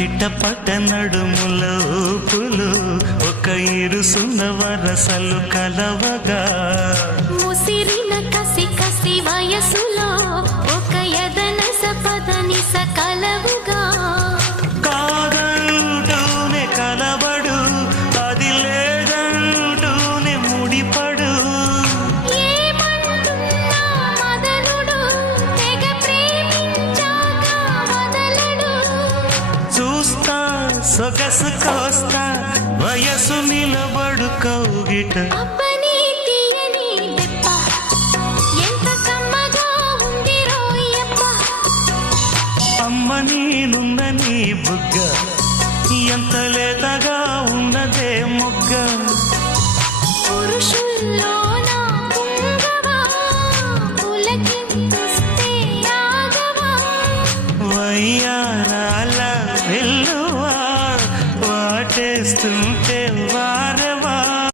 చిట్టపట్ట నడుముల ఊపులు ఒక ఇరుసున్న వరసలు కలవగా ముసిరిన కసి కసి వయసులో ఒక యదన సపదని సకలవుగా కాదంటూనే కలబడు అది లేదంటూనే ముడిపడు ఏమంటున్నా మదనుడు తెగ ప్రేమించాక వదలడు చూస్తా సొగసు కోస్తా వయసు నిలబడు కౌగిట అబ్బని తీయని దెబ్బ ఎంత కమ్మగా ఉంది రోయప్ప అమ్మ నేనున్న నీ బుగ్గ ఎంత లేతగా ఉన్నదే మొగ్గ పురుషుల్లోన పుంగవా పులకింతుస్తే ఆగవా వయ్యారాల వెల్లువా వాటేస్తుంటే వార